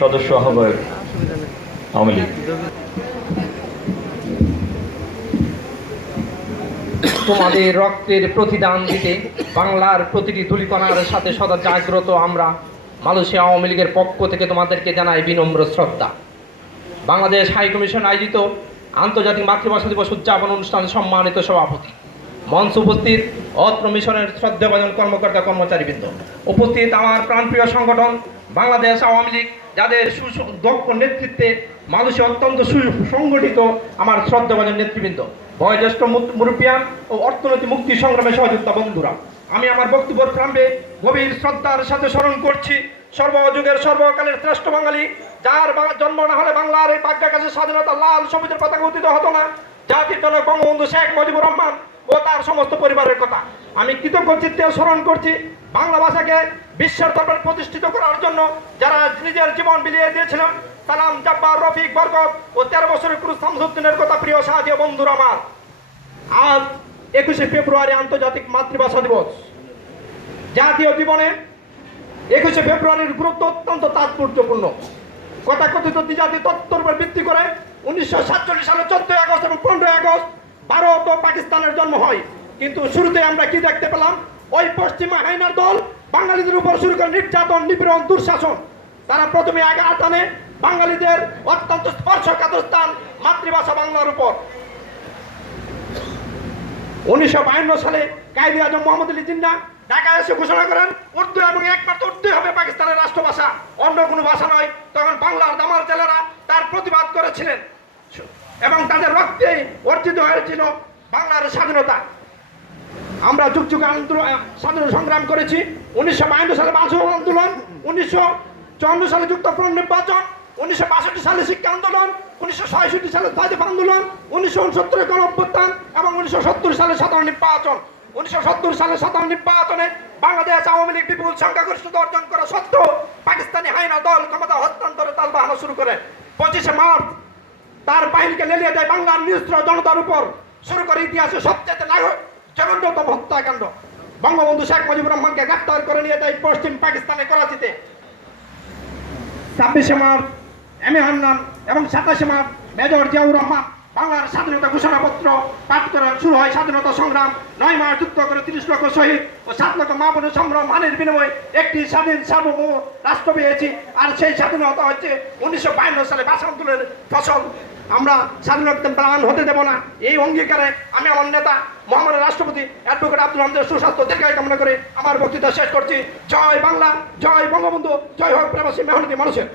সদস্য আহ্বায়ক আওয়ামী লীগ। তোমাদের রক্তের প্রতিদান দিতে বাংলার প্রতিটি ধুলিকণার সাথে সদা জাগ্রত আমরা মালয়েশিয়া আওয়ামী লীগের পক্ষ থেকে তোমাদেরকে জানাই বিনম্র শ্রদ্ধা। বাংলাদেশ হাই কমিশন আয়োজিত আন্তর্জাতিক মাতৃভাষা দিবস উদযাপন অনুষ্ঠান সম্মানিত সভাপতি। মঞ্চ উপস্থিত অত্র মিশনের শ্রদ্ধাভাজন কর্মকর্তা কর্মচারীবৃন্দ। উপস্থিত আমার প্রাণপ্রিয় সংগঠন বাংলাদেশ আওয়ামী লীগ, যাদের সুদক্ষ নেতৃত্বে মানুষে অত্যন্ত সুসংগঠিত আমার শ্রদ্ধাভাজন নেতৃবৃন্দ, বয়োজ্যেষ্ঠ মু- মুরব্বিয়ান ও অর্থনৈতিক মুক্তি সংগ্রামে সহযোগিতা বন্ধুরা, আমি আমার বক্তব্য প্রাম্বে গভীর শ্রদ্ধার সাথে স্মরণ করছি সর্বযুগের সর্বকালের শ্রেষ্ঠ বাঙালি, যার জন্ম না হলে বাংলার এই বাগ্যা কাছে স্বাধীনতা লাল সবুজের পতাকা উত্থিত হতো না, জাতির জনক বঙ্গবন্ধু শেখ মুজিবুর রহমান। ও তার সমস্ত পরিবারের কথা। আমি কৃতজ্ঞ চিত্তে স্মরণ করছি বাংলা ভাষাকে বিশ্বের দরবারে প্রতিষ্ঠিত করার জন্য যারা নিজের জীবন বিলিয়ে দিয়েছিলেন, সালাম জব্বার রফিক বরকত ও তেরো বছরের ক্রুজ শামসুদ্দিনের কথা প্রিয় সাহায্য বন্ধুরা আমার। আজ একুশে ফেব্রুয়ারি আন্তর্জাতিক মাতৃভাষা দিবস। জাতীয় জীবনে একুশে ফেব্রুয়ারির গুরুত্ব অত্যন্ত তাৎপর্যপূর্ণ। কথা কথাকথিত দ্বিজাতি তত্ত্বের উপর ভিত্তি করে উনিশশো সাতচল্লিশ সালে চোদ্দই আগস্ট এবং পনেরোই আগস্ট ভারত ও পাকিস্তানের জন্ম হয়। কিন্তু শুরুতে আমরা কি দেখতে পেলাম? ওই পশ্চিমা হাইনার দল বাঙালিদের উপর শুরু করে নির্যাতন, নিপীড়ন, দুঃশাসন। তারা প্রথমে আগে আটানে বাঙালিদের অত্যন্ত স্পর্শকাতর স্থান মাতৃভাষা বাংলার উপর। উনিশশো বায়ান্ন সালে কায়দি আজম মোহাম্মদ আলী জিন্না ঢাকায় এসে ঘোষণা করেন, উর্দু এবং একমাত্র উর্দু হবে পাকিস্তানের রাষ্ট্রভাষা। অন্য কোনো ভাষা নয়। তখন বাংলার দামাল জেলেরা তার প্রতিবাদ করেছিলেন। এবং তাদের রক্তে অর্জিত হয়েছিল বাংলার স্বাধীনতা। আমরা যুগ যুগ আন্দোলন স্বাধীনতা সংগ্রাম করেছি। উনিশশো বায়ান্ন সালে বাসু আন্দোলন, উনিশশো চুয়ান্ন সালে যুক্তফ্রন্ট নির্বাচন, উনিশশো বাষট্টি সালে শিক্ষা আন্দোলন, উনিশশো ছয়ষট্টি সালে স্বাধীন আন্দোলন, উনিশশো উনসত্তরের গণ অভ্যুত্থান এবং উনিশশো সত্তর সালে সাধারণ নির্বাচন। উনিশশো সত্তর সালে সাধারণ নির্বাচনে বাংলাদেশ আওয়ামী লীগ বিপুল সংখ্যাগরিষ্ঠতা অর্জন করা সত্ত্বেও পাকিস্তানি হাইনা দল ক্ষমতা হস্তান্তরে তাল বাহানো শুরু করে। পঁচিশে মার্চ তার বাহিনীকে লেলিয়ে দেয় বাংলার নিরস্ত্র জনতার উপর। শুরু করে ইতিহাসে সবচেয়ে জঘন্যতম হত্যাকাণ্ড। বঙ্গবন্ধু শেখ মুজিবুর রহমানকে গ্রেফতার করে নিয়ে যায় পশ্চিম পাকিস্তানে করাচিতে। ছাব্বিশে মার্চ, এম এ হান্নান এবং সাতাশে মার্চ, মেজর জিয়াউর রহমান বাংলার স্বাধীনতা ঘোষণাপত্র পাঠ করে শুরু হয় স্বাধীনতা সংগ্রাম। নয় মাস যুক্ত করে তিরিশ লক্ষ শহীদ ও সাত লক্ষ মা বোনের সংগ্রাম মানের বিনিময়ে একটি স্বাধীন সার্বভৌম রাষ্ট্র পেয়েছি। আর সেই স্বাধীনতা হচ্ছে উনিশশো বায়ান্ন সালে ভাষা আন্দোলনের ফসল। আমরা স্বাধীন স্বাধীনতা প্রাণ হতে দেব না। এই অঙ্গীকারে আমি আমার নেতা, মহামান্য রাষ্ট্রপতি অ্যাডভোকেট আব্দুল হামদের সুস্বাস্থ্য দীর্ঘায় কামনা করে আমার বক্তৃতা শেষ করছি। জয় বাংলা, জয় বঙ্গবন্ধু, জয় হোক প্রবাসী মেহনতি মানুষের।